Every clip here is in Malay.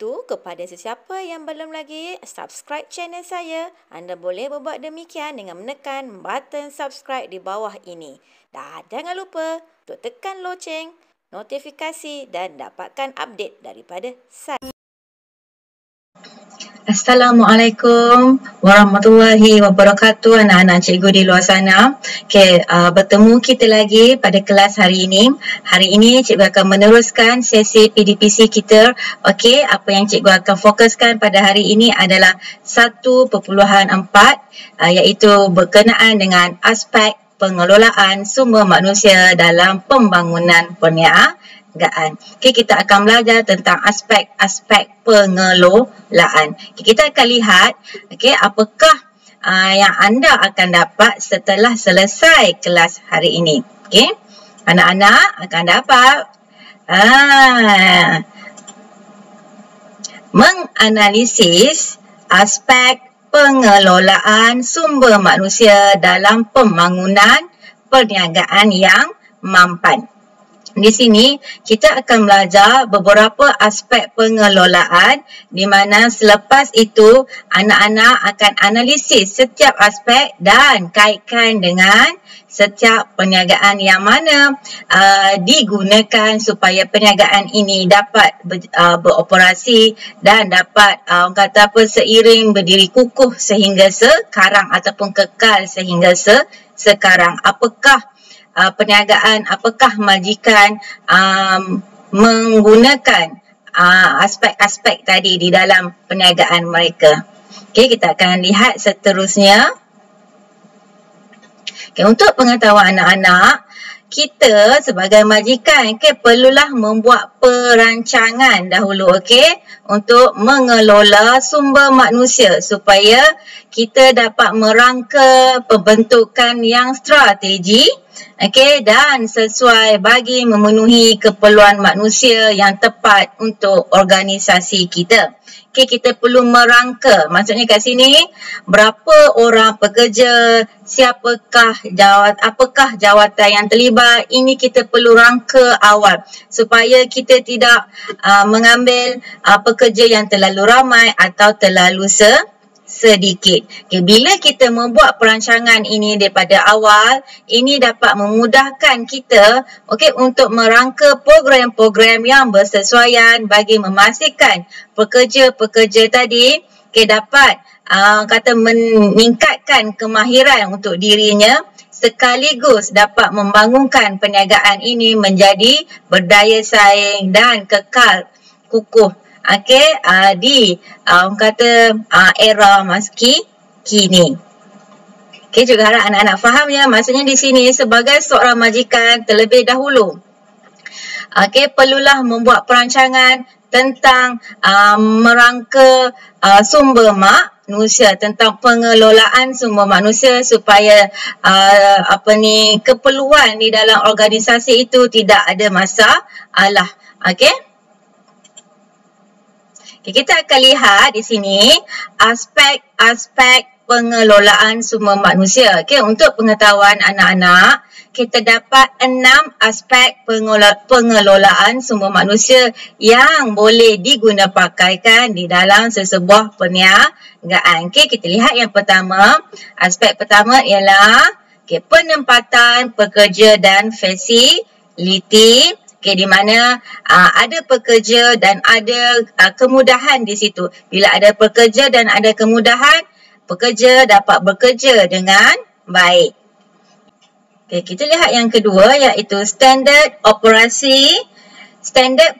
itu, kepada sesiapa yang belum lagi subscribe channel saya, anda boleh berbuat demikian dengan menekan button subscribe di bawah ini. Dan jangan lupa untuk tekan loceng, notifikasi dan dapatkan update daripada saya. Assalamualaikum warahmatullahi wabarakatuh, anak-anak cikgu di luar sana. Bertemu kita lagi pada kelas hari ini. Hari ini cikgu akan meneruskan sesi PDPC kita. Apa yang cikgu akan fokuskan pada hari ini adalah 1.4 iaitu berkenaan dengan aspek pengelolaan sumber manusia dalam pembangunan perniagaan. Kita akan belajar tentang aspek-aspek pengelolaan. Kita akan lihat apakah yang anda akan dapat setelah selesai kelas hari ini. Anak-anak akan dapat menganalisis aspek pengelolaan sumber manusia dalam pembangunan perniagaan yang mampan. Di sini kita akan belajar beberapa aspek pengelolaan di mana selepas itu anak-anak akan analisis setiap aspek dan kaitkan dengan setiap perniagaan yang mana digunakan supaya perniagaan ini dapat beroperasi dan dapat seiring berdiri kukuh sehingga sekarang ataupun kekal sehingga sekarang. Apakah majikan menggunakan aspek-aspek tadi di dalam perniagaan mereka. Kita akan lihat seterusnya. Untuk pengetahuan anak-anak, kita sebagai majikan perlulah membuat perancangan dahulu untuk mengelola sumber manusia supaya kita dapat merangka pembentukan yang strategi dan sesuai bagi memenuhi keperluan manusia yang tepat untuk organisasi kita. Kita perlu merangka. Maksudnya kat sini, berapa orang pekerja, apakah jawatan yang terlibat. Ini kita perlu rangka awal supaya kita tidak mengambil pekerja yang terlalu ramai atau terlalu sedikit. Bila kita membuat perancangan ini daripada awal, ini dapat memudahkan kita untuk merangka program-program yang bersesuaian bagi memastikan pekerja-pekerja tadi dapat meningkatkan kemahiran untuk dirinya sekaligus dapat membangunkan perniagaan ini menjadi berdaya saing dan kekal kukuh di era masa kini. Juga harap anak-anak faham ya. Maksudnya di sini sebagai seorang majikan terlebih dahulu perlulah membuat perancangan tentang merangka sumber manusia, tentang pengelolaan sumber manusia supaya keperluan di dalam organisasi itu tidak ada masalah. Kita akan lihat di sini aspek-aspek pengelolaan sumber manusia. Untuk pengetahuan anak-anak, kita dapat 6 aspek pengelolaan sumber manusia yang boleh digunakan di dalam sesebuah perniagaan. Kita lihat yang pertama. Aspek pertama ialah penempatan pekerja dan fasiliti. Di mana ada pekerja dan ada kemudahan di situ. Bila ada pekerja dan ada kemudahan, pekerja dapat bekerja dengan baik. Kita lihat yang kedua iaitu standard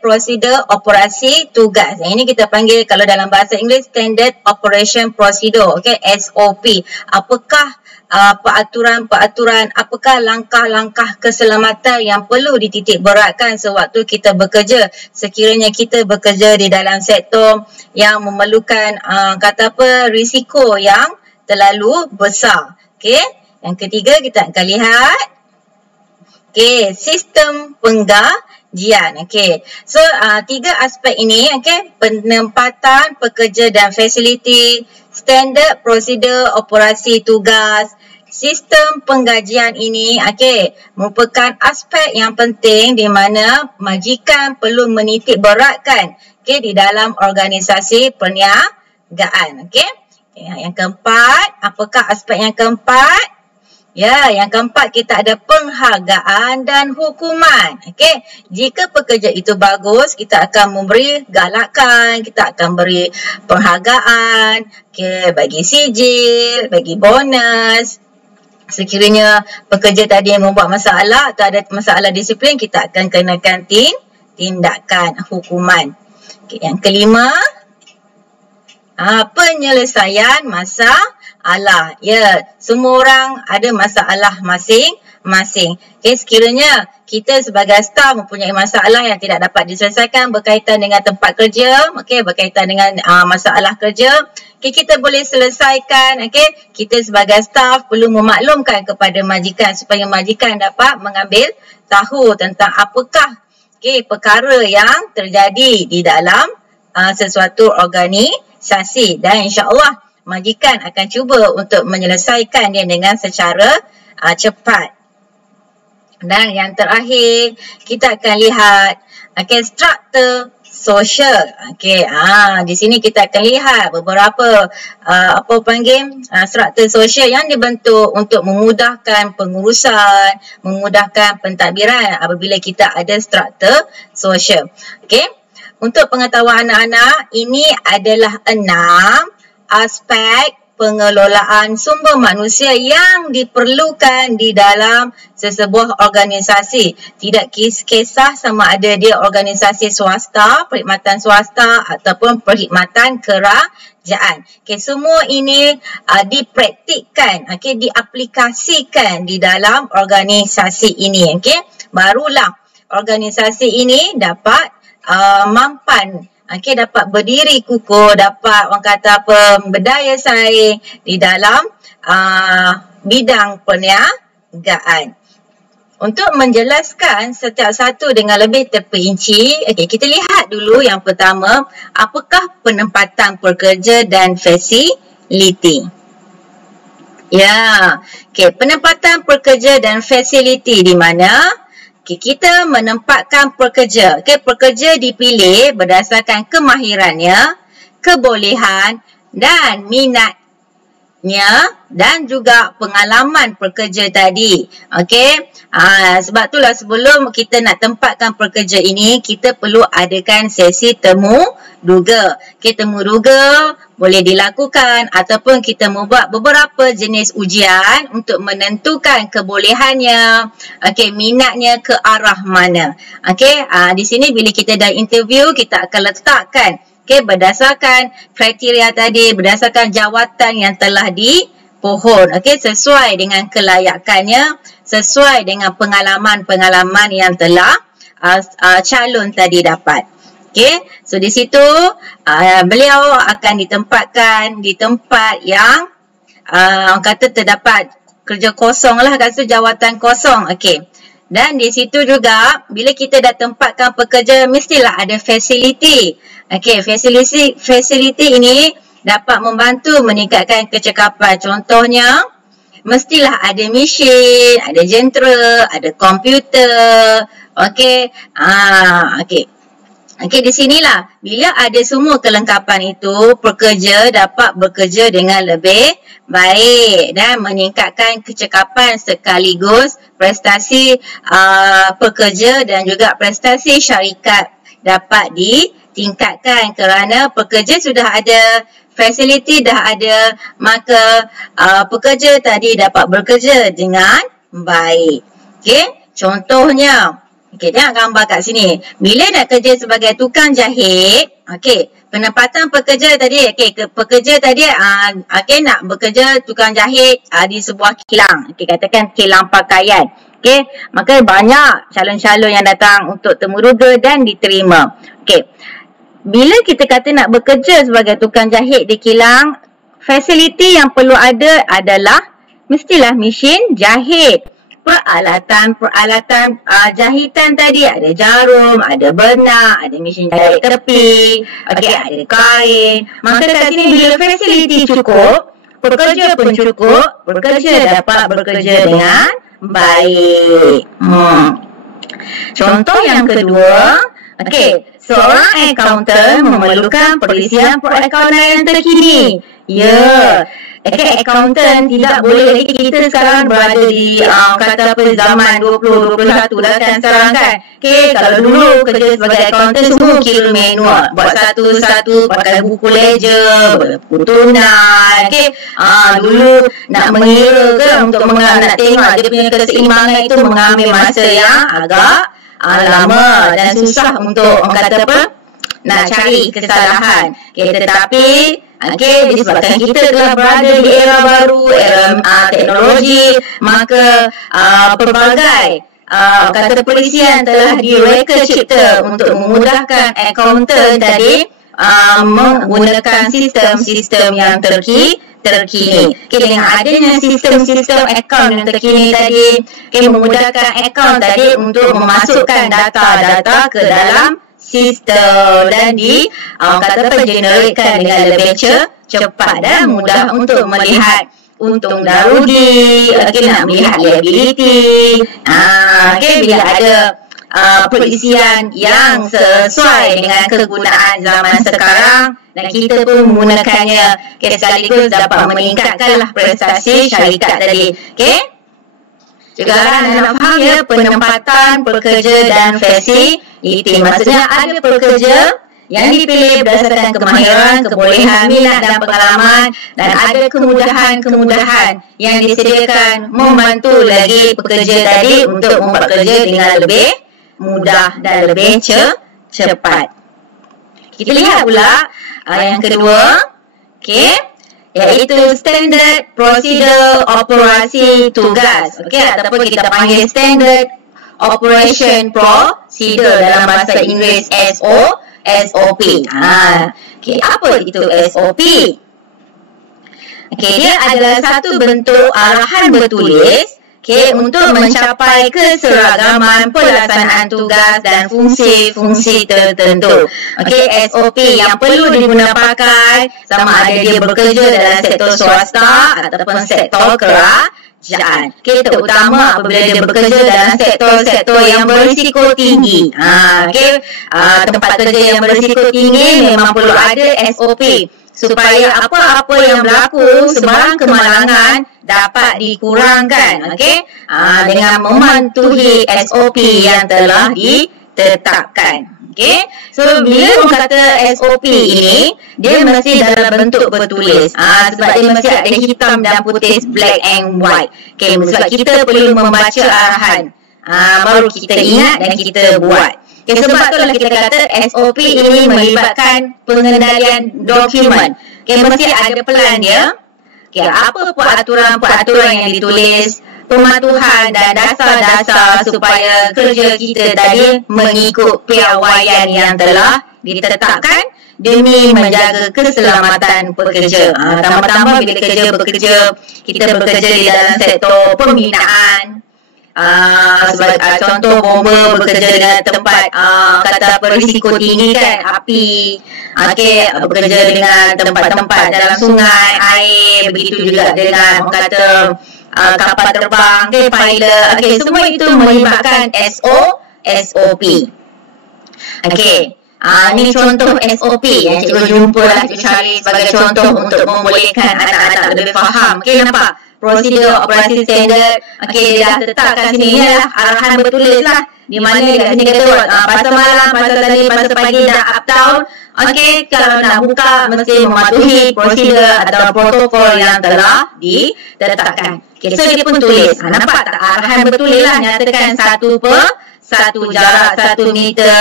prosedur operasi tugas. Ini kita panggil kalau dalam bahasa Inggeris Standard Operation Procedure, SOP. Apakah peraturan-peraturan, apakah langkah-langkah keselamatan yang perlu dititik beratkan sewaktu kita bekerja, sekiranya kita bekerja di dalam sektor yang memerlukan risiko yang terlalu besar. Yang ketiga kita akan lihat sistem penggajian. Tiga aspek ini, penempatan pekerja dan fasiliti, standard prosedur operasi tugas sistem penggajian ini merupakan aspek yang penting di mana majikan perlu menitik beratkan di dalam organisasi perniagaan. Yang keempat, apakah aspek yang keempat? Ya, yang keempat kita ada penghargaan dan hukuman. Jika pekerja itu bagus, kita akan memberi galakan, kita akan beri penghargaan, bagi sijil, bagi bonus. Sekiranya pekerja tadi yang membuat masalah atau ada masalah disiplin, kita akan kenakan tindakan hukuman. Yang kelima, penyelesaian masalah. Ya, semua orang ada masalah masing-masing. Sekiranya kita sebagai staf mempunyai masalah yang tidak dapat diselesaikan berkaitan dengan tempat kerja, berkaitan dengan masalah kerja, kita boleh selesaikan. Kita sebagai staf perlu memaklumkan kepada majikan supaya majikan dapat mengambil tahu tentang apakah perkara yang terjadi di dalam sesuatu organisasi, dan insya-Allah majikan akan cuba untuk menyelesaikan dia dengan secara cepat. Dan yang terakhir, kita akan lihat struktur sosial. Di sini kita akan lihat beberapa struktur sosial yang dibentuk untuk memudahkan pengurusan, memudahkan pentadbiran apabila kita ada struktur sosial. Untuk pengetahuan anak-anak, ini adalah 6 aspek pengelolaan sumber manusia yang diperlukan di dalam sesebuah organisasi. Tidak kisah sama ada dia organisasi swasta, perkhidmatan swasta ataupun perkhidmatan kerajaan. Semua ini dipraktikkan, diaplikasikan di dalam organisasi ini. Barulah organisasi ini dapat mampan, dapat berdiri kukuh, dapat orang kata berdaya saing di dalam bidang perniagaan. Untuk menjelaskan setiap satu dengan lebih terperinci, kita lihat dulu yang pertama, apakah penempatan pekerja dan fasiliti. Ya, penempatan pekerja dan fasiliti di mana kita menempatkan pekerja. Pekerja dipilih berdasarkan kemahirannya, kebolehan dan minatnya dan juga pengalaman pekerja tadi. Sebab itulah sebelum kita nak tempatkan pekerja ini, kita perlu adakan sesi temu duga. Temu duga boleh dilakukan ataupun kita membuat beberapa jenis ujian untuk menentukan kebolehannya, minatnya ke arah mana. Di sini bila kita dah interview, kita akan letakkan berdasarkan kriteria tadi, berdasarkan jawatan yang telah dipohon, sesuai dengan kelayakannya, sesuai dengan pengalaman-pengalaman yang telah calon tadi dapat. So di situ beliau akan ditempatkan di tempat yang orang kata terdapat kerja kosong lah, kat situ jawatan kosong. Dan di situ juga bila kita dah tempatkan pekerja, mestilah ada fasiliti. Fasiliti ini dapat membantu meningkatkan kecekapan. Contohnya, mestilah ada mesin, ada jentera, ada komputer. Di sinilah bila ada semua kelengkapan itu, pekerja dapat bekerja dengan lebih baik dan meningkatkan kecekapan sekaligus prestasi pekerja dan juga prestasi syarikat dapat ditingkatkan kerana pekerja sudah ada, fasiliti dah ada, maka pekerja tadi dapat bekerja dengan baik. Contohnya, tengok gambar kat sini. Bila nak kerja sebagai tukang jahit, penempatan pekerja tadi, pekerja tadi nak bekerja tukang jahit di sebuah kilang. Katakan kilang pakaian. Maka banyak calon-calon yang datang untuk temuruga dan diterima. Bila kita kata nak bekerja sebagai tukang jahit di kilang, fasiliti yang perlu ada adalah mestilah mesin jahit. Peralatan jahitan tadi, ada jarum, ada benang, ada mesin jahit tepi, ada kain. Maka kat sini bila fasiliti cukup, pekerja pun cukup, pekerja dapat bekerja dengan baik. Contoh yang kedua, seorang accountant memerlukan perisian perakaunan yang terkini. Ya, accountant tidak boleh lagi. Kita sekarang berada di zaman 2021 dah kan sekarang kan. Kalau dulu kerja sebagai accountant semua kira manual, buat satu-satu, pakai buku ledger, buku tunai. Dulu nak mengira ke untuk nak tengok dia punya keseimbangan itu mengambil masa yang agak lama dan susah untuk nak cari kesalahan. Tetapi disebabkan kita telah berada di era baru, era teknologi, maka pelbagai perisian telah direka cipta untuk memudahkan accountant tadi menggunakan sistem-sistem yang terkini. Dengan adanya sistem-sistem akaun yang terkini tadi, memudahkan akaun tadi untuk memasukkan data-data ke dalam sistem dan generatekan dengan lebih cepat dan mudah untuk melihat untung dan rugi, nak melihat liability. Bila ada perisian yang sesuai dengan kegunaan zaman sekarang dan kita pun menggunakannya, sekaligus dapat meningkatkanlah prestasi syarikat tadi. Juga anda nak faham ya, penempatan pekerja dan fasiliti. Maksudnya ada pekerja yang dipilih berdasarkan kemahiran, kebolehan, minat dan pengalaman, dan ada kemudahan-kemudahan yang disediakan membantu lagi pekerja tadi untuk membuat kerja dengan lebih mudah dan lebih cepat. Kita lihat pula yang kedua, iaitu standard prosedur operasi tugas. Ataupun kita panggil standard operation procedure dalam bahasa Inggeris SOP. Apa itu SOP? Dia adalah satu bentuk arahan bertulis untuk mencapai keseragaman pelaksanaan tugas dan fungsi-fungsi tertentu. SOP yang perlu digunakan sama ada dia bekerja dalam sektor swasta ataupun sektor kerajaan. Terutama apabila dia bekerja dalam sektor-sektor yang berisiko tinggi. Tempat kerja yang berisiko tinggi memang perlu ada SOP supaya apa-apa yang berlaku, sebarang kemalangan dapat dikurangkan, dengan mematuhi SOP yang telah ditetapkan. So bila orang kata SOP ini, dia mesti dalam bentuk bertulis, sebab dia mesti ada hitam dan putih, black and white. Sebab kita perlu membaca arahan, baru kita ingat dan kita buat. Sebab itulah kita kata SOP ini melibatkan pengendalian dokumen. Mesti ada plan dia. Apa peraturan yang ditulis, pematuhan dan dasar-dasar supaya kerja kita tadi mengikut piawaian yang telah ditetapkan demi menjaga keselamatan pekerja. Tambah-tambah bila kita bekerja di dalam sektor pembinaan. Contoh bomba bekerja dengan tempat berisiko tinggi kan, api. Bekerja dengan tempat-tempat dalam sungai, air, begitu juga dengan kapal terbang, pilot. Semua itu melibatkan SOP. Ini contoh SOP yang cikgu jumpa lah, cikgu cari sebagai contoh untuk membolehkan anak-anak lebih faham. Nampak? Prosedur operasi standard, dia dah letakkan sini, ni lah arahan bertulis lah. Di mana dekat sini kata pasal malam, pasal tadi, pasal pagi dan up down. Kalau nak buka mesti mematuhi prosedur atau protokol yang telah ditetapkan. So dia pun tulis. Nampak tak arahan bertulis lah, nyatakan satu jarak 1 meter.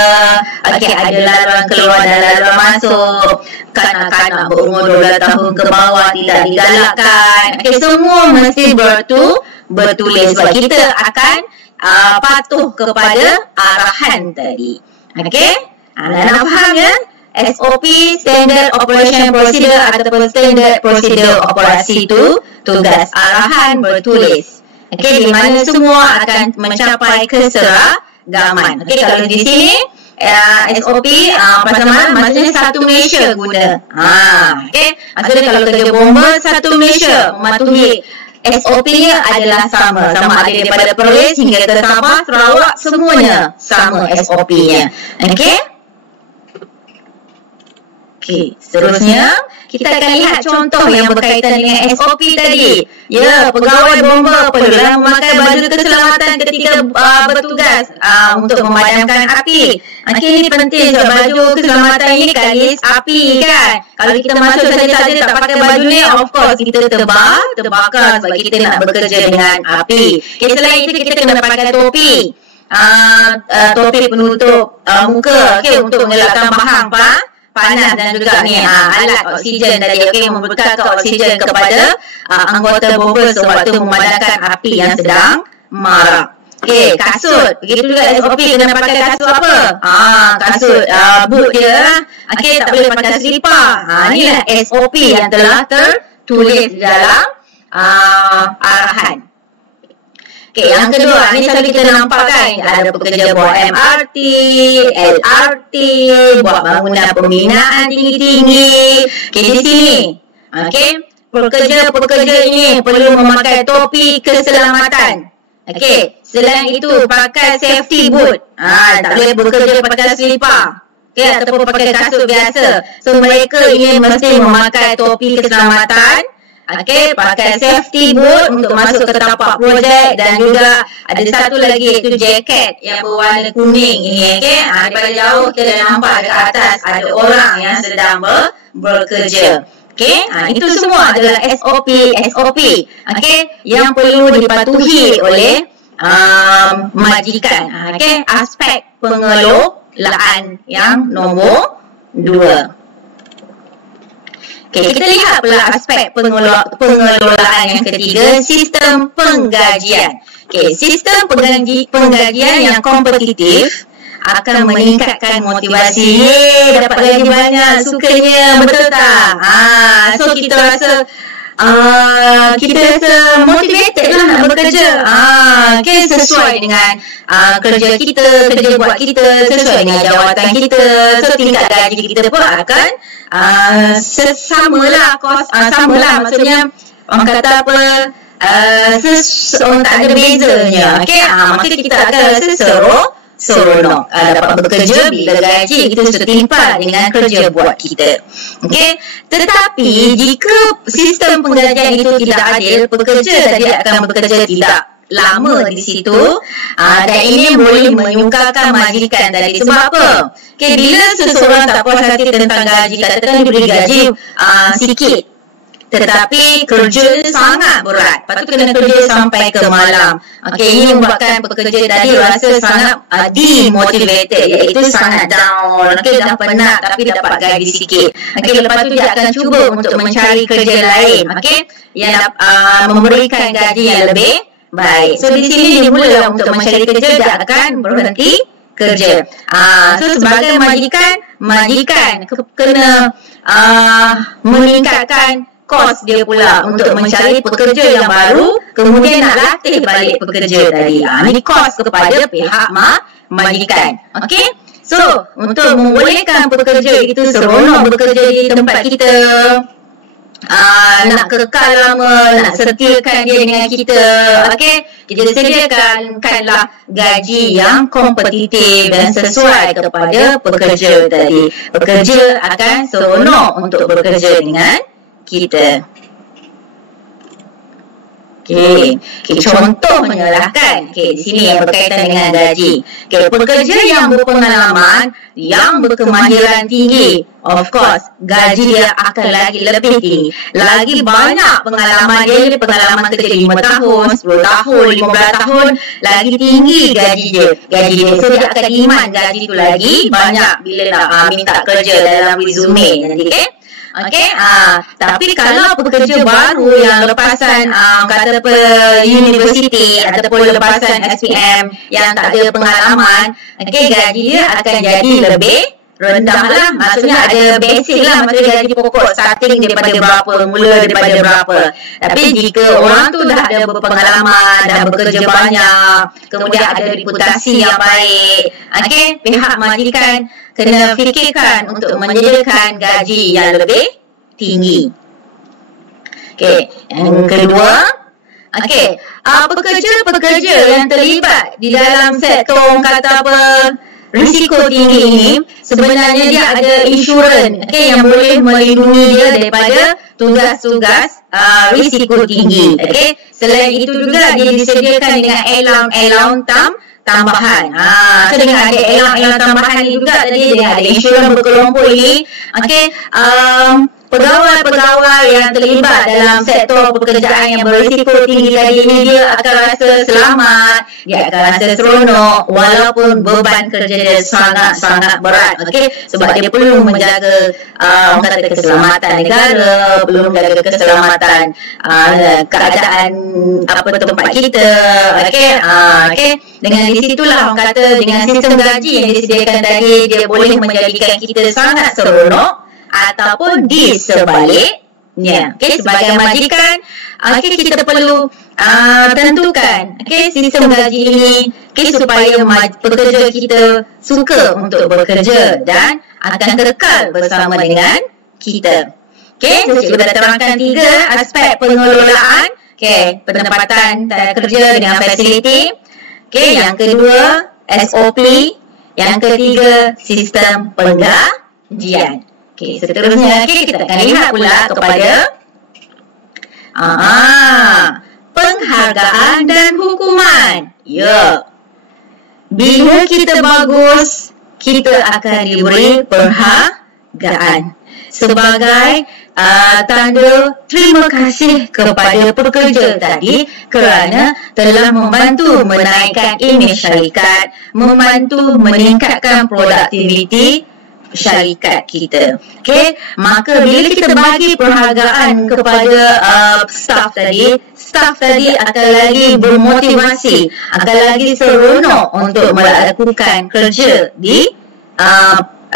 Ada laluan keluar dan laluan masuk. Kanak-kanak berumur 12 tahun ke bawah tidak digalakkan. Semua mesti bertulis sebab kita akan patuh kepada arahan tadi. Nak faham ya? SOP, Standard Operation Procedure ataupun Standard Procedure Operasi tugas, arahan bertulis. Di mana semua akan mencapai keseragaman. Kalau di sini SOP pasal malam maksudnya satu Malaysia guna. Maksudnya kalau kerja bomba, satu Malaysia mematuhi SOP-nya adalah sama. Sama ada daripada Perlis hingga ke Sabah, Sarawak, semuanya sama SOP-nya. Okey? Okey, seterusnya kita akan lihat contoh yang berkaitan dengan SOP tadi. Ya, pegawai bomba perlulah memakai baju keselamatan ketika bertugas untuk memadamkan api. Okey, ini penting sebab baju keselamatan ini garis api kan. Kalau kita masuk saja-saja tak pakai baju ni, of course kita terbakar sebab kita nak bekerja dengan api. Okay, selain itu kita kena pakai topi. Topi penutup muka, okey, untuk mengelakkan bahang panas dan juga ni alat oksigen tadi, okey, membekalkan oksigen kepada anggota bomba sewaktu memadamkan api yang sedang marak. Okey, kasut. Begitu juga SOP kena pakai kasut apa? Kasut boot dia. Okey, tak boleh pakai selipar. Inilah SOP yang telah tertulis dalam arahan. Okey, yang kedua, ni selalu kita nampak kan, ada pekerja buat MRT, LRT, buat bangunan pembinaan tinggi-tinggi. Okey, di sini. Okey, pekerja-pekerja ini perlu memakai topi keselamatan. Okey, selain itu pakai safety boot. Tak boleh bekerja pakai selipar. Okey, ataupun pakai kasut biasa. So mereka ini mesti memakai topi keselamatan. Okey, pakai safety boot untuk masuk ke tapak projek, dan juga ada satu lagi iaitu jaket yang berwarna kuning ini. Okey, daripada jauh kita nampak dekat atas ada orang yang sedang bekerja. Okey, itu semua adalah SOP. Okey, yang perlu dipatuhi oleh majikan. Okey, aspek pengelolaan yang nombor 2. Okay, kita lihat pula aspek pengelolaan yang ketiga, sistem penggajian. Okay, sistem penggajian yang kompetitif akan meningkatkan motivasi. Dapat lagi banyak, sukanya, betul tak? So kita rasa motivated lah nak bekerja. Okay, sesuai dengan kerja kita, kerja buat kita, sesuai dengan jawatan kita. So tingkat gaji kita pun akan samalah, samalah, maksudnya orang kata apa, tak ada bezanya. Okay, maka kita akan rasa seronok dapat bekerja bila gaji kita setimpal dengan kerja buat kita. Okey, tetapi jika sistem penggajian itu tidak adil, pekerja tadi akan bekerja tidak lama di situ, dan ini boleh menyukarkan majikan tadi. Sebab apa? Okey, bila seseorang tak puas hati tentang gaji, katakan diberi gaji sikit, tetapi kerja sangat berat, lepas tu kena kerja sampai ke malam. Okey, ini membuatkan pekerja tadi rasa sangat demotivated, iaitu sangat down. Okey, dah penat tapi dapat gaji sikit. Okey, lepas tu dia akan cuba untuk mencari kerja lain, okey, yang memberikan gaji yang lebih baik. So di sini dia mula untuk mencari kerja, dia akan berhenti kerja. So sebagai majikan kena meningkatkan kos dia pula untuk mencari pekerja yang baru, kemudian nak latih balik pekerja tadi. Ini kos kepada pihak majikan. Okey, so untuk membolehkan pekerja itu seronok bekerja di tempat kita, nak kekal lama, nak setiakan dia dengan kita, okey, kita sediakanlah gaji yang kompetitif dan sesuai kepada pekerja tadi. Pekerja akan seronok untuk bekerja dengan kita. Okey, contohnya lah kan, di sini yang berkaitan dengan gaji. Pekerja yang berpengalaman, yang berkemahiran tinggi, of course, gaji dia akan lagi lebih tinggi. Lagi banyak pengalaman dia, pengalaman kerja 5 tahun, 10 tahun, 15 tahun, lagi tinggi gaji dia. So dia akan demand gaji tu lagi banyak bila nak minta kerja dalam resume nanti. Okey, tapi kalau pekerja baru yang lepasan kata apa universiti ataupun lepasan SPM yang tak ada pengalaman, okey, gaji dia akan jadi lebih rendah lah. Maksudnya ada basic lah, maksudnya gaji pokok starting daripada berapa, mula daripada berapa. Tapi jika orang tu dah ada berpengalaman, dah bekerja banyak, kemudian ada reputasi yang baik, okey, pihak majikan kena fikirkan untuk menyediakan gaji yang lebih tinggi. Okey, yang kedua, okey, pekerja-pekerja yang terlibat di dalam sektor kata apa risiko tinggi ini, sebenarnya dia ada insurans yang boleh melindungi dia daripada tugas-tugas risiko tinggi. Okey, selain itu juga dia disediakan dengan allowance tambahan. So dengan ada allowance tambahan ni juga tadi dengan ada insurans berkelompok ini, okey, pegawai-pegawai yang terlibat dalam sektor pekerjaan yang berisiko tinggi tadi ini, dia akan rasa selamat, dia akan rasa seronok walaupun beban kerja dia sangat-sangat berat. Okey, sebab dia perlu menjaga orang kata keselamatan negara, perlu menjaga keselamatan keadaan tempat kita. Okey, dengan di situlah orang kata dengan sistem gaji yang disediakan tadi, dia boleh menjadikan kita sangat seronok ataupun di sebaliknya. Okey, sebagai majikan, kita perlu tentukan sistem gaji ini supaya pekerja kita suka untuk bekerja dan akan kekal bersama dengan kita. Okey, cikgu dah terangkan 3 aspek pengelolaan penempatan kerja dengan fasiliti. Okey, yang kedua SOP, yang ketiga sistem penggajian. Okey, seterusnya kita akan lihat pula kepada penghargaan dan hukuman. Ya. Bila kita bagus, kita akan diberi penghargaan sebagai tanda terima kasih kepada pekerja tadi kerana telah membantu menaikkan imej syarikat, membantu meningkatkan produktiviti syarikat kita. Okey, maka bila kita bagi penghargaan kepada staff tadi akan lagi bermotivasi, akan lagi seronok untuk melakukan kerja di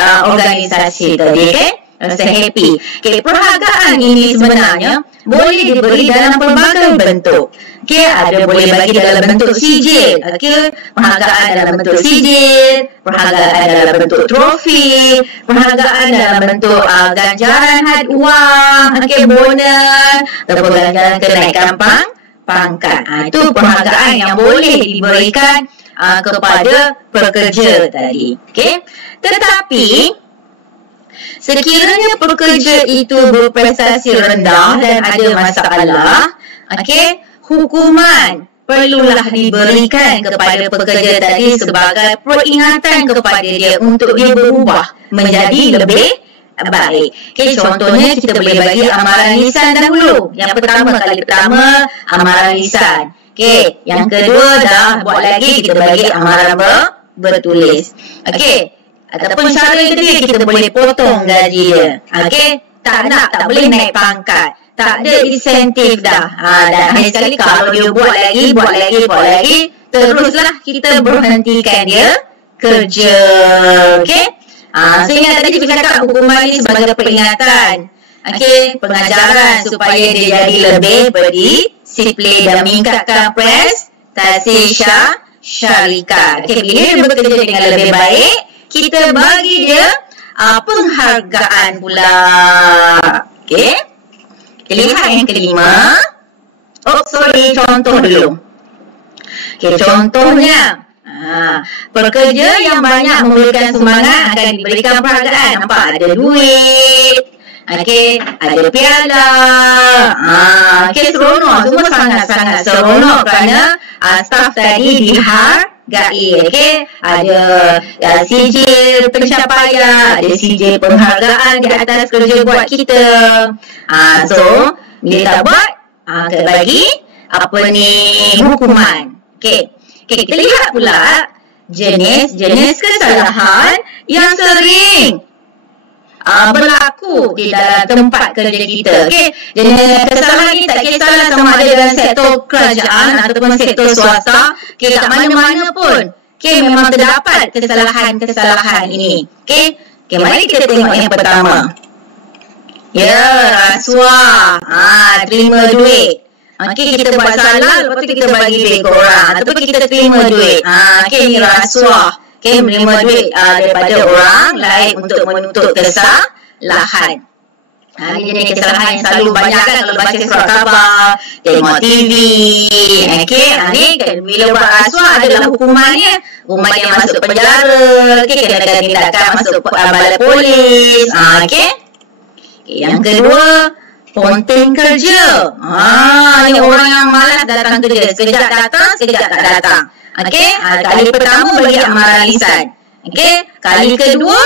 organisasi tadi. Okey, rasa happy. Okey, penghargaan ini sebenarnya boleh diberi dalam pelbagai bentuk. Okey, ada boleh bagi dalam bentuk sijil. Okey, penghargaan dalam bentuk sijil, penghargaan dalam bentuk trofi, penghargaan dalam bentuk ganjaran wang, okey, bonus, ataupun ganjaran kenaikan pangkat. Itu penghargaan yang boleh diberikan kepada pekerja tadi. Okey, tetapi sekiranya pekerja itu berprestasi rendah dan ada masalah, okey, hukuman perlulah diberikan kepada pekerja tadi sebagai peringatan kepada dia untuk dia berubah menjadi lebih baik. Okey, contohnya kita boleh bagi amaran lisan dahulu. Yang pertama, kali pertama amaran lisan. Okey, yang kedua dah buat lagi kita bagi amaran bertulis. Okey, ataupun cara yang ketiga kita boleh potong gaji dia. Okey, tak boleh naik pangkat. Tak ada insentif dah. Dan akhir sekali kalau dia buat lagi, teruslah kita berhentikan dia kerja. Okey. Sehingga tadi kita cakap hukuman ini sebagai peringatan. Okey, pengajaran supaya dia jadi lebih berdisiplin dan meningkatkan prestasi syarikat. Okey, bila dia bekerja dengan lebih baik, kita bagi dia penghargaan pula. Okey. Kita lihat yang kelima. Contoh dulu. Okey, contohnya pekerja yang banyak memberikan sumbangan akan diberikan penghargaan. Nampak ada duit. Okey, ada piala. Okey, seronok. Semua sangat-sangat seronok kerana staff tadi dihargai. Okey, ada sijil pencapaian, ada sijil penghargaan di atas kerja buat kita. So bila tak buat, kita bagi hukuman. Okey, kita lihat pula jenis-jenis kesalahan yang sering berlaku di dalam tempat kerja kita. Okey, jenis kesalahan ni tak kisahlah sama ada dalam sektor kerajaan ataupun sektor swasta. Okey, kat mana-mana pun. Okey, memang terdapat kesalahan ini. Okey, mari kita tengok yang pertama. Ya, rasuah. Terima duit. Okey, kita buat salah, lepas tu kita bagi duit ke orang ataupun kita terima duit. Okey, ni rasuah. Okey, menerima duit daripada orang lain untuk menutup kesalahan. Ini jenis kesalahan yang selalu banyak kan kalau baca surat khabar, tengok TV. Okey, ni bila buat rasuah adalah hukumannya. Hukumannya masuk penjara, kena tindakan masuk balai polis. Okey. Yang kedua, ponteng kerja. Ni orang yang malas datang kerja. Sekejap datang, sekejap tak datang. Okey, kali pertama bagi amaran lisan. Okey, kali kedua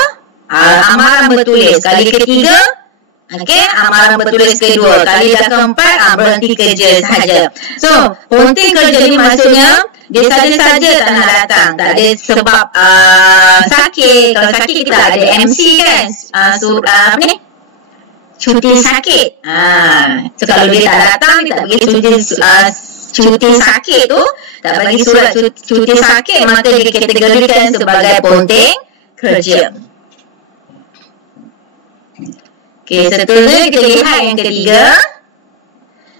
amaran bertulis. Kali ketiga, okey, amaran bertulis kedua. Kali dah keempat, berhenti kerja sahaja. So, ponteng kerja ni maksudnya dia saja-saja tak nak datang. Tak ada sebab sakit. Kalau sakit kita ada MC kan. Cuti sakit. So kalau dia tak datang, dia tak bagi cuti sakit tu, tak bagi surat cuti sakit, maka dia kategorikan sebagai ponteng kerja. Okey, seterusnya kita lihat yang ketiga,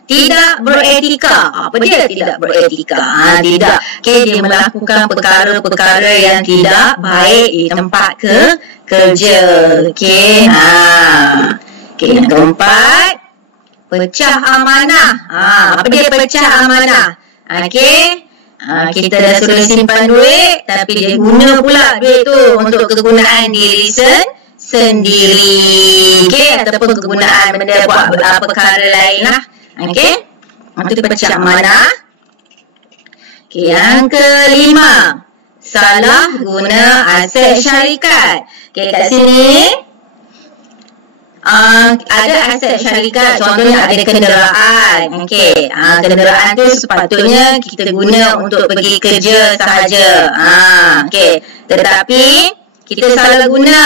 tidak beretika. Apa dia tidak beretika? Tidak. Okey, dia melakukan perkara-perkara yang tidak baik di tempat kerja. Okey. Okey, yang keempat, pecah amanah. Apa dia pecah amanah? Okey, kita dah suruh simpan duit, tapi dia guna pula duit tu untuk kegunaan diri sendiri. Okey, ataupun kegunaan benda buat perkara lain lah. Okey, itu pecah amanah. Okey, yang kelima, salah guna aset syarikat. Okey, kat sini ada aset syarikat, contohnya ada kenderaan. Okey, kenderaan tu sepatutnya kita guna untuk pergi kerja sahaja. Okey, tetapi kita salah guna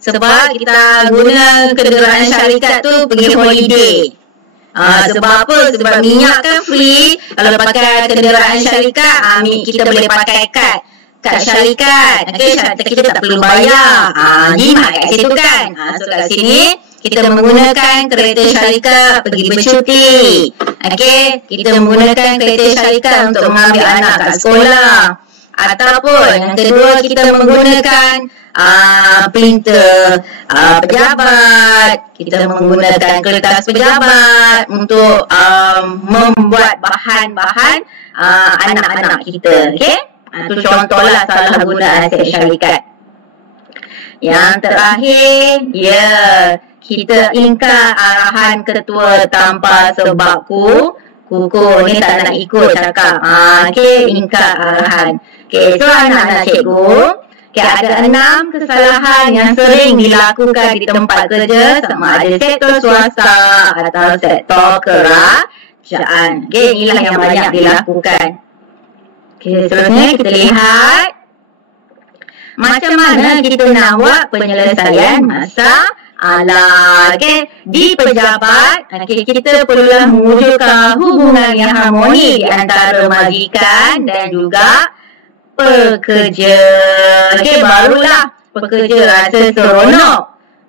sebab kita guna kenderaan syarikat tu pergi holiday. Sebab apa? Sebab minyak kan free. Kalau pakai kenderaan syarikat, kita boleh pakai kad syarikat. Okey, kita tak perlu bayar. Jimat kat situ kan. So kat sini kita menggunakan kereta syarikat pergi bercuti. Okey, kita menggunakan kereta syarikat untuk mengambil anak kat sekolah. Ataupun yang kedua, kita menggunakan printer pejabat. Kita menggunakan kertas pejabat untuk membuat bahan-bahan anak-anak kita. Okey, itu contohlah salah guna aset syarikat. Yang terakhir, kita ingkar arahan ketua tanpa sebab kuku ni tak nak ikut cakap. Okey, ingkar arahan. Okey, so anak-anak cikgu, ada 6 kesalahan yang sering dilakukan di tempat kerja, sama ada sektor swasta atau sektor kerajaan. Okey, inilah yang banyak dilakukan. Okey, seterusnya kita lihat macam mana kita nak buat penyelesaian masalah. Okey, di pejabat, kita perlulah mewujudkan hubungan yang harmoni di antara majikan dan juga pekerja. Okey, barulah pekerja rasa seronok.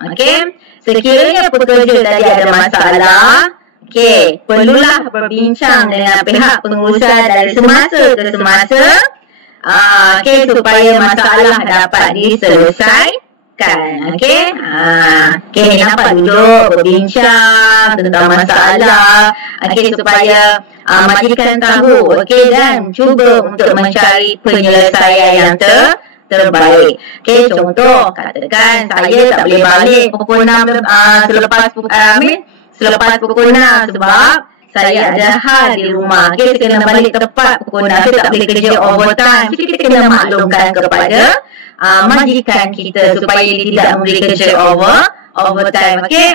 Okey, sekiranya pekerja tadi ada masalah, okey, perlulah berbincang dengan pihak pengurusan dari semasa ke semasa. Okey, supaya masalah dapat diselesaikan. Okey, okey, dapat duduk berbincang tentang masalah. Okey, supaya majikan tahu, okey, dan cuba untuk mencari penyelesaian yang terbaik. Okey, contoh, katakan saya tak boleh balik pukul 6 selepas pukul 6 sebab saya ada hal di rumah. Okey, kita kena balik tepat pukul 6. Kita tak boleh kerja overtime. Jadi kita kena maklumkan kepada majikan kita supaya dia tidak memberi kerja overtime. Okey,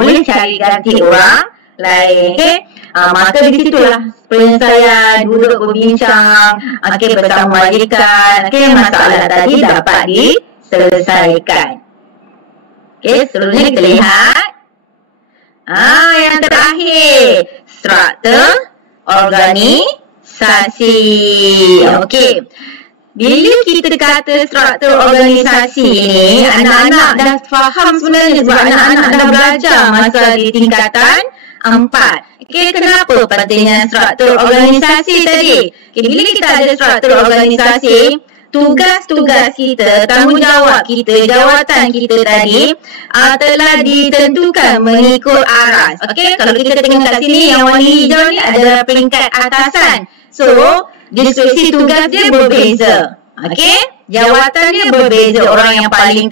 boleh cari ganti orang lain. Okey, maka di situlah penyelesaian duduk berbincang, okey, bersama majikan. Okey, masalah tadi dapat diselesaikan. Okey, seterusnya kita lihat yang terakhir, struktur organisasi. Okey, bila kita kata struktur organisasi ni, anak-anak dah faham sebenarnya sebab anak-anak dah belajar masa di tingkatan 4. Okey, kenapa pentingnya struktur organisasi tadi? Okay, bila kita ada struktur organisasi, tugas-tugas kita, tanggungjawab kita, jawatan kita tadi telah ditentukan mengikut aras. Okey, kalau kita tengok kat sini yang warna hijau ni adalah peringkat atasan. So, deskripsi tugas dia berbeza. Okey, jawatan dia berbeza, orang yang paling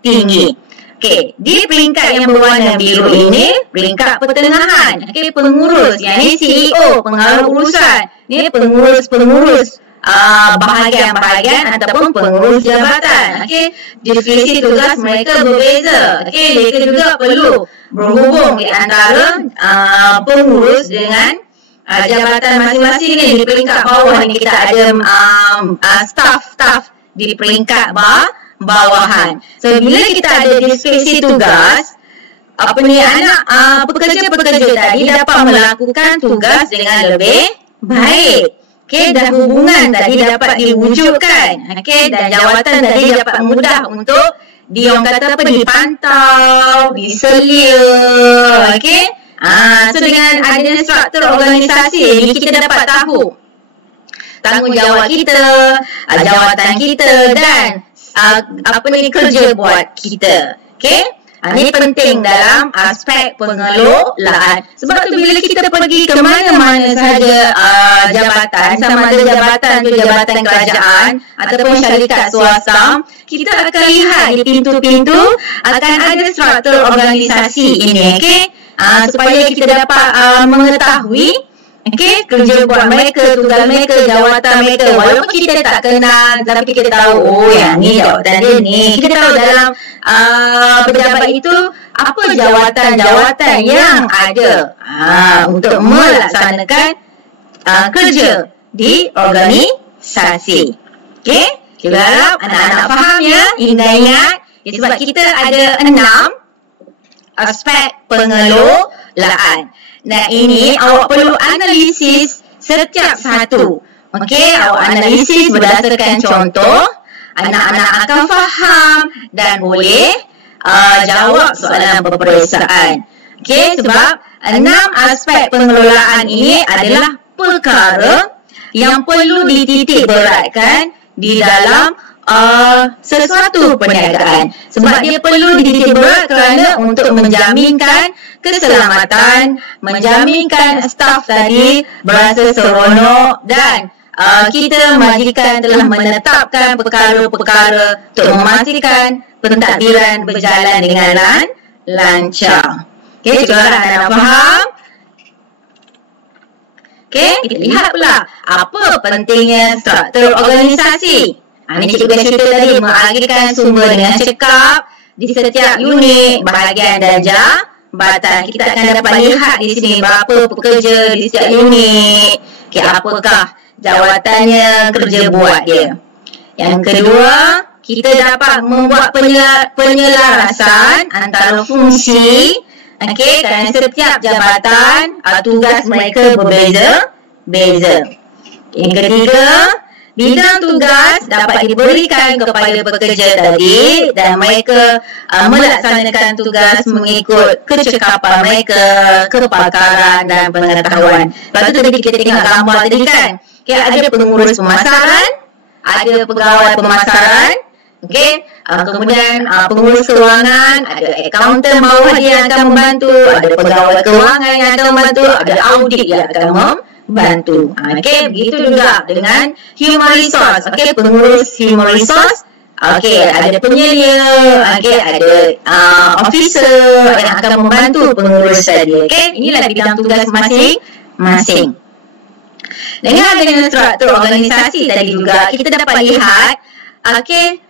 tinggi. Okey, di peringkat yang berwarna biru ini, peringkat pertengahan. Okey, pengurus. Yang ni CEO, pengarah urusan. Ni pengurus bahagian-bahagian ataupun pengurus jabatan. Okey, deskripsi tugas mereka berbeza. Okey, mereka juga perlu berhubung di antara pengurus dengan jabatan masing-masing ni. Di peringkat bawah ni kita ada staff di peringkat bawahan. So bila kita ada deskripsi tugas, pekerja-pekerja tadi dapat melakukan tugas dengan lebih baik. Okey, dan hubungan tadi dapat diwujudkan. Okey, dan jawatan tadi dapat mudah untuk dipantau, diselia. Okey. So dengan adanya struktur organisasi ni, kita dapat tahu tanggungjawab kita, jawatan kita dan kerja buat kita. Okey? Ini penting dalam aspek pengelolaan. Sebab tu bila kita pergi ke mana-mana sahaja jabatan, sama ada jabatan tu jabatan kerajaan ataupun syarikat swasta, kita akan lihat di pintu-pintu akan ada struktur organisasi ini. Okey? Supaya kita dapat mengetahui kerja buat mereka, tugas mereka, jawatan mereka. Walaupun kita tak kenal, tapi kita tahu, yang ni jawatan dia ni. Kita tahu dalam pejabat itu apa jawatan-jawatan yang ada untuk melaksanakan kerja di organisasi. Okey? Kita harap anak-anak faham ya. Ingat, sebab kita ada 6 aspek pengelolaan. Dan ini awak perlu analisis setiap satu. Okey, awak analisis berdasarkan contoh. Anak-anak akan faham dan boleh jawab soalan peperiksaan. Okey, sebab 6 aspek pengelolaan ini adalah perkara yang perlu dititik beratkan di dalam sesuatu perniagaan. Sebab dia perlu dititik berat kerana untuk menjaminkan keselamatan, menjaminkan staf tadi berasa seronok dan kita majikan telah menetapkan perkara-perkara untuk memastikan pentadbiran berjalan dengan lancar. Okey, cikgu harap anda faham. Okey, kita lihat pula apa pentingnya struktur organisasi. Ini cikgu dah cerita tadi, mengakhirkan sumber dengan cekap di setiap unit, bahagian dan jabatan. Kita akan dapat lihat di sini berapa pekerja di setiap unit. Okey, apakah jawatannya, kerja buat dia. Yang kedua, kita dapat membuat penyelarasan antara fungsi. Okey, kerana setiap jabatan tugas mereka berbeza-beza. Yang ketiga, bidang tugas dapat diberikan kepada pekerja tadi dan mereka melaksanakan tugas mengikut kecekapan mereka, kepakaran dan pengetahuan. Lepas tu tadi kita tengok gambar tadi kan. Okay, ada pengurus pemasaran, ada pegawai pemasaran, okay. Kemudian pengurus kewangan, ada accountant bawah dia yang akan membantu, ada pegawai kewangan yang akan membantu, ada audit yang akan membantu. Okay, begitu juga dengan human resource. Okay, pengurus human resource. Okay, ada penyelia, okay, ada officer yang akan membantu pengurus tadi. Okay, inilah bidang tugas masing-masing. Dengan adanya struktur organisasi tadi juga, kita dapat lihat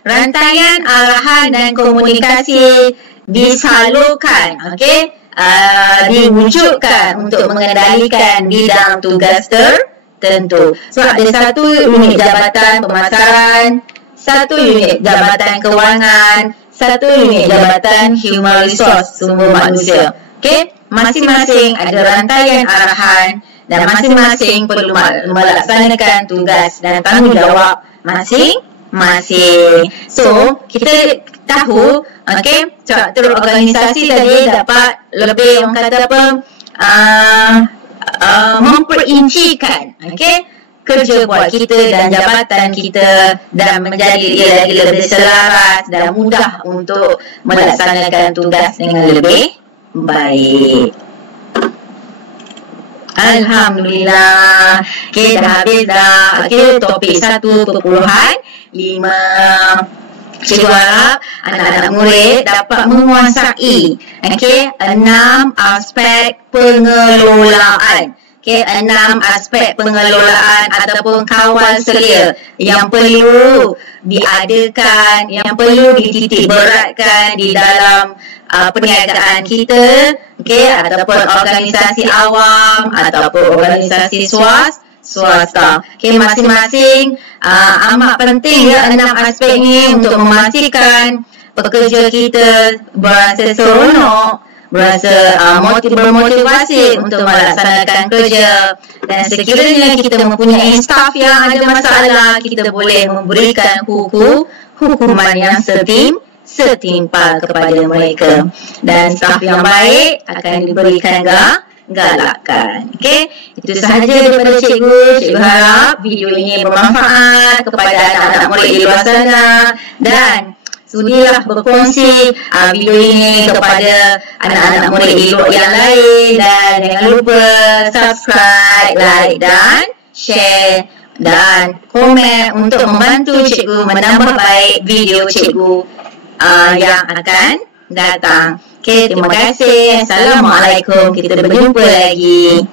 rantaian arahan dan komunikasi disalurkan, diwujudkan untuk mengendalikan bidang tugas tertentu. Sebab ada satu unit jabatan pemasaran, satu unit jabatan kewangan, satu unit jabatan human resource, sumber manusia. Masing-masing ada rantaian arahan dan masing-masing perlu melaksanakan tugas dan tanggungjawab masing-masing. So, kita tahu, struktur organisasi tadi dapat lebih, orang kata apa, memperincikan, kerja buat kita dan jabatan kita dan menjadi dia lagi lebih selaras dan mudah untuk melaksanakan tugas dengan lebih baik. Alhamdulillah. Okay, dah habis dah. Okay, topik 1.5. Cikgu harap anak-anak murid dapat menguasai 6 aspek pengelolaan. 6 aspek pengelolaan ataupun kawal selia yang perlu diadakan, yang perlu dititik beratkan di dalam perniagaan kita, ataupun organisasi awam ataupun organisasi swasta. Masing-masing amat penting 6 aspek ni untuk memastikan pekerja kita berasa seronok, berasa bermotivasi untuk melaksanakan kerja. Dan sekiranya kita mempunyai staf yang ada masalah, kita boleh memberikan hukuman yang setimpal kepada mereka. Dan staf yang baik akan diberikan galakan. Itu sahaja daripada cikgu. Cikgu harap video ini bermanfaat kepada anak-anak murid di luar sana, dan sudilah berkongsi video ini kepada anak-anak murid di luar yang lain, dan jangan lupa subscribe, like dan share dan komen untuk membantu cikgu menambah baik video cikgu yang akan datang. Terima kasih. Assalamualaikum. Kita berjumpa lagi.